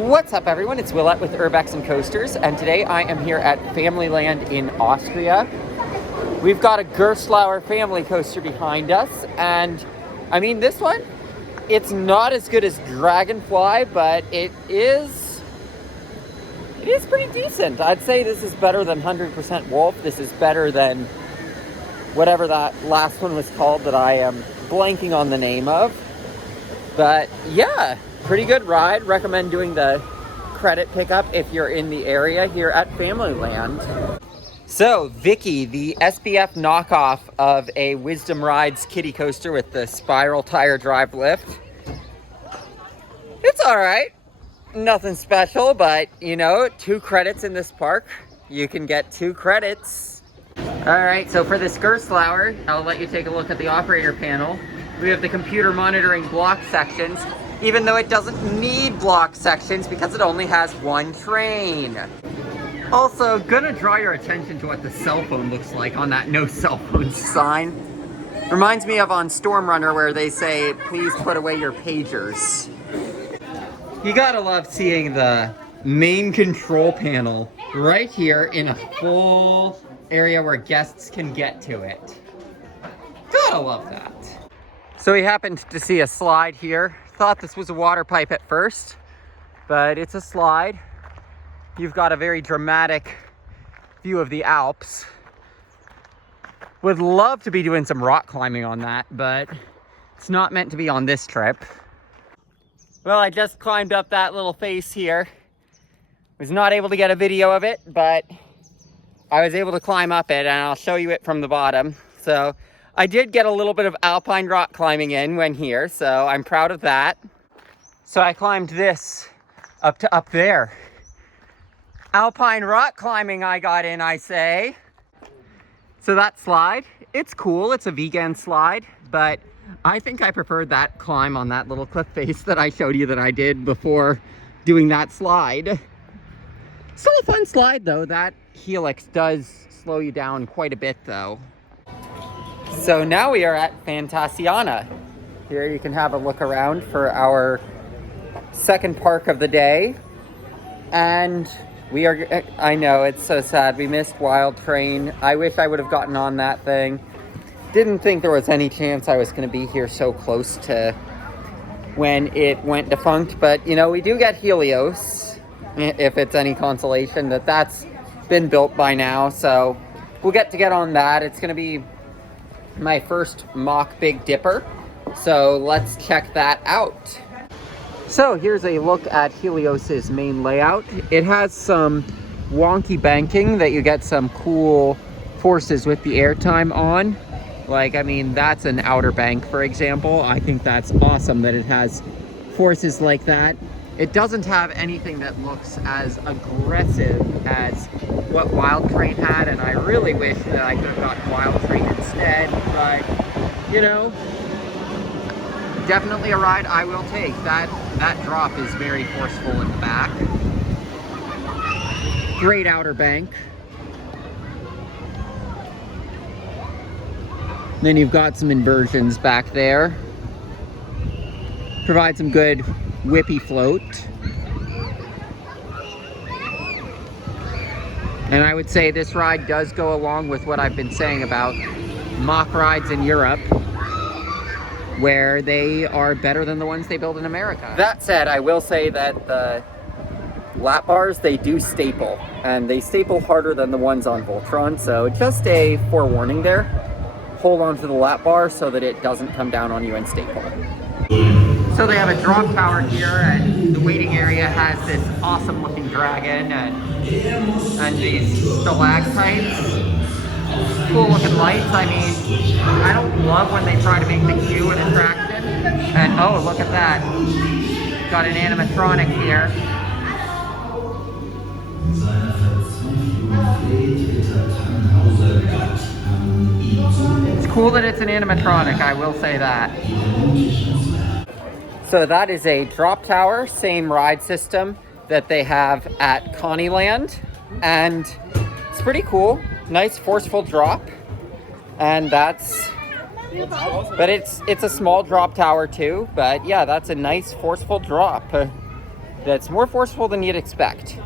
What's up, everyone? It's Willette with Urbex and Coasters, and today I am here at Familieland in Austria. We've got a Gerstlauer family coaster behind us, and I mean, this one, it's not as good as Dragonfly, but it is pretty decent. I'd say this is better than 100% Wolf. This is better than whatever that last one was called that I am blanking on the name of. But yeah, pretty good ride. Recommend doing the credit pickup if you're in the area here at Familieland. So Vicky, the SBF knockoff of a Wisdom Rides kiddie coaster with the spiral tire drive lift. It's all right. Nothing special, but you know, 2 credits in this park. You can get 2 credits. All right, so for this Gerstlauer, I'll let you take a look at the operator panel. We have the computer monitoring block sections, even though it doesn't need block sections because it only has 1 train. Also, gonna draw your attention to what the cell phone looks like on that no cell phone sign. Reminds me of on Storm Runner where they say, please put away your pagers. You gotta love seeing the main control panel right here in a full area where guests can get to it. Gotta love that. So we happened to see a slide here. Thought this was a water pipe at first, but it's a slide. You've got a very dramatic view of the Alps. Would love to be doing some rock climbing on that, but it's not meant to be on this trip. Well, I just climbed up that little face here. Was not able to get a video of it, but I was able to climb up it, and I'll show you it from the bottom. So I did get a little bit of alpine rock climbing in when here, so I'm proud of that. So I climbed this up to up there. Alpine rock climbing I got in, I say. So that slide, it's cool. It's a Weigand slide, but I think I preferred that climb on that little cliff face that I showed you that I did before doing that slide. Still a fun slide though. That helix does slow you down quite a bit though. So now we are at Fantasiana. Here you can have a look around for our second park of the day. And we are, I know, it's so sad. We missed Wild Train. I wish I would have gotten on that thing. Didn't think there was any chance I was going to be here so close to when it went defunct. But, you know, we do get Helios, if it's any consolation, that's been built by now. So we'll get on that. It's going to be my first mock Big Dipper, so let's check that out. So here's a look at Helios's main layout. It has some wonky banking that you get some cool forces with the airtime on. Like, I mean, that's an outer bank, for example. I think that's awesome that it has forces like that. It doesn't have anything that looks as aggressive as what Wild Train had, and I really wish that I could have gotten Wild Train instead, but, you know, definitely a ride I will take. That drop is very forceful in the back. Great outer bank. Then you've got some inversions back there. Provide some good whippy float. And I would say this ride does go along with what I've been saying about mock rides in Europe, where they are better than the ones they build in America. That said, I will say that the lap bars, they do staple, and they staple harder than the ones on Voltron, so just a forewarning there. Hold on to the lap bar so that it doesn't come down on you and staple. So they have a drop tower here, and the waiting area has this awesome looking dragon and these stalactites. Cool looking lights. I mean, I don't love when they try to make the queue an attraction. And oh, look at that. Got an animatronic here. It's cool that it's an animatronic, I will say that. So that is a drop tower, same ride system that they have at Connieland, and it's pretty cool. Nice forceful drop, and but it's a small drop tower too, but yeah, that's a nice forceful drop. that's more forceful than you'd expect.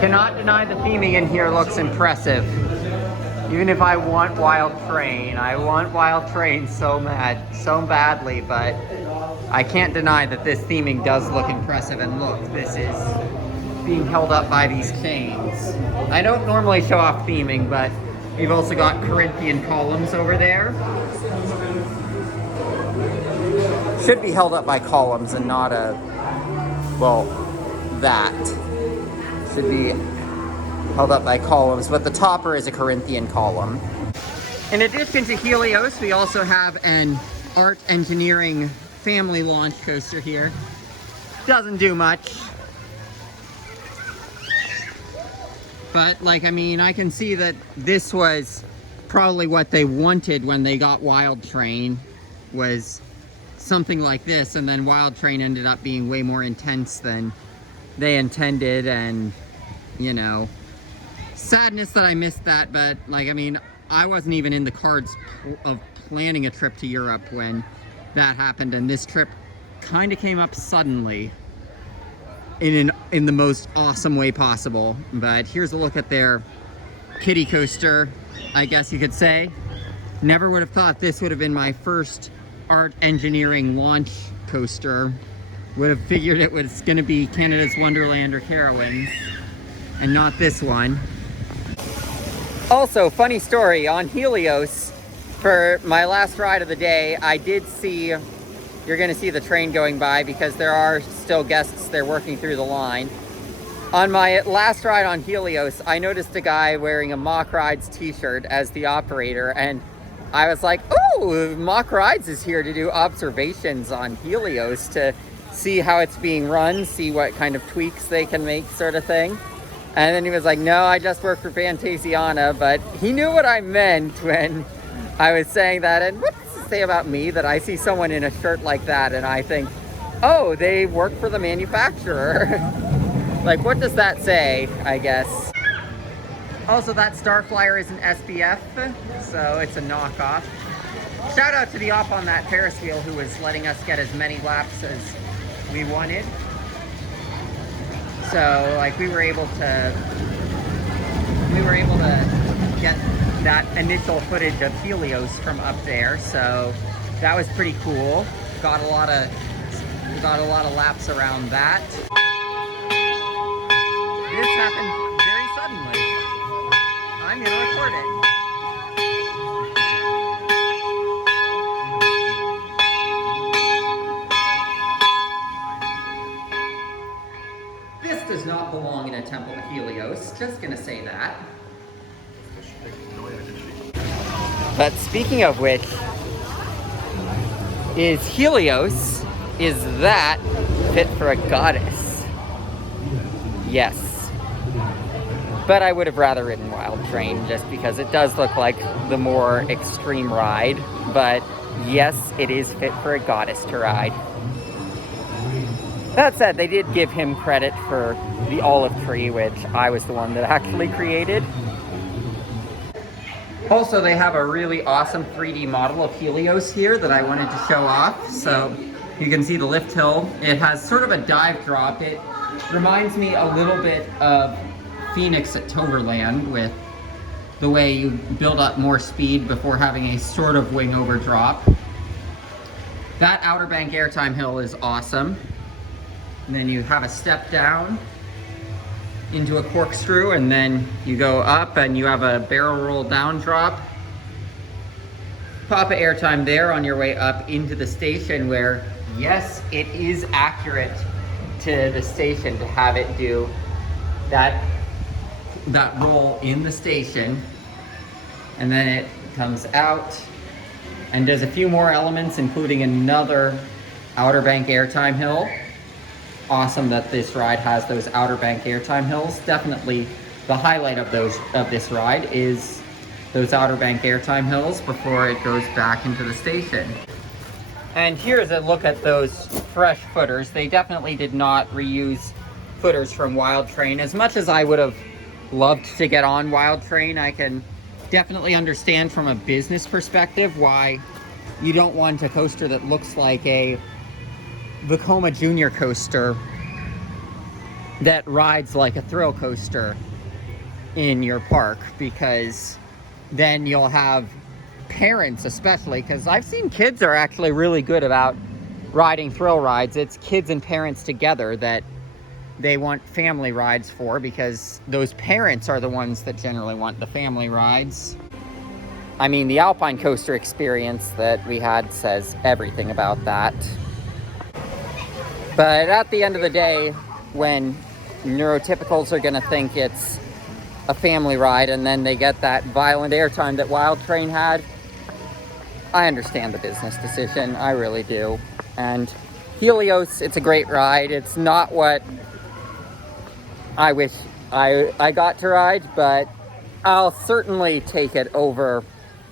Cannot deny the theming in here looks impressive. Even if I want Wild Train, I want Wild Train so badly, but I can't deny that this theming does look impressive. And look, this is being held up by these chains. I don't normally show off theming, but we've also got Corinthian columns over there. Should be held up by columns and not that. Should be held up by columns, but the topper is a Corinthian column. In addition to Helios, we also have an art engineering family launch coaster here. Doesn't do much. But like, I mean, I can see that this was probably what they wanted when they got Wild Train, was something like this, and then Wild Train ended up being way more intense than they intended, and you know, sadness that I missed that. But like, I mean, I wasn't even in the cards of planning a trip to Europe when that happened, and this trip kind of came up suddenly in the most awesome way possible. But here's a look at their kiddie coaster, I guess you could say. Never would have thought this would have been my first art engineering launch coaster. Would have figured it was going to be Canada's Wonderland or Carowinds, and not this one. Also, funny story, on Helios, for my last ride of the day, I did see, you're going to see the train going by because there are still guests there working through the line. On my last ride on Helios, I noticed a guy wearing a Mock Rides t-shirt as the operator, and I was like, oh, Mock Rides is here to do observations on Helios to see how it's being run, see what kind of tweaks they can make, sort of thing. And then he was like, no, I just work for Fantasiana, but he knew what I meant when I was saying that. And what does it say about me that I see someone in a shirt like that and I think, oh, they work for the manufacturer? Like, what does that say, I guess? Also, that Starflyer is an SBF, so it's a knockoff. Shout out to the op on that Ferris wheel who was letting us get as many laps as we wanted. So, like, we were able to get that initial footage of Helios from up there, so that was pretty cool. Got a lot of laps around that. This happened very suddenly. I'm gonna record it. This does not belong in a temple of Helios, just gonna say that. But speaking of which, is Helios, is that fit for a goddess? Yes. But I would have rather ridden Wild Train just because it does look like the more extreme ride. But yes, it is fit for a goddess to ride. That said, they did give him credit for the olive tree, which I was the one that actually created. Also, they have a really awesome 3D model of Helios here that I wanted to show off. So you can see the lift hill. It has sort of a dive drop. It reminds me a little bit of Phoenix at Toverland, with the way you build up more speed before having a sort of wing over drop. That Outer Bank airtime hill is awesome. And then you have a step down into a corkscrew, and then you go up and you have a barrel roll down drop. Pop a airtime there on your way up into the station, where yes, it is accurate to the station to have it do that roll in the station, and then it comes out and does a few more elements, including another Outer Bank airtime hill. Awesome that this ride has those Outer Bank airtime hills. Definitely the highlight of this ride is those Outer Bank airtime hills before it goes back into the station. And here's a look at those fresh footers. They definitely did not reuse footers from Wild Train. As much as I would have loved to get on Wild Train, I can definitely understand from a business perspective why you don't want a coaster that looks like a Vekoma Junior coaster that rides like a thrill coaster in your park, because then you'll have parents, especially, because I've seen kids are actually really good about riding thrill rides. It's kids and parents together that they want family rides for, because those parents are the ones that generally want the family rides. I mean, the Alpine coaster experience that we had says everything about that. But at the end of the day, when neurotypicals are gonna think it's a family ride and then they get that violent airtime that Wild Train had, I understand the business decision, I really do. And Helios, it's a great ride. It's not what I wish I got to ride, but I'll certainly take it over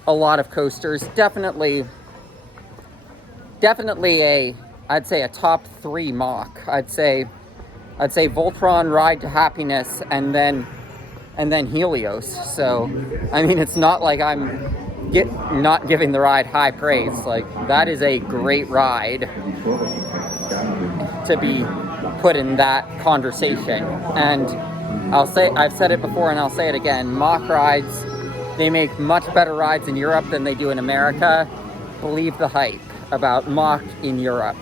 a lot of coasters. Definitely I'd say a top 3 mock. I'd say Voltron, Ride to Happiness, and then Helios. So, I mean, it's not like I'm not giving the ride high praise. Like, that is a great ride to be put in that conversation. And I've said it before and I'll say it again, mock rides, they make much better rides in Europe than they do in America. Believe the hype about mock in Europe.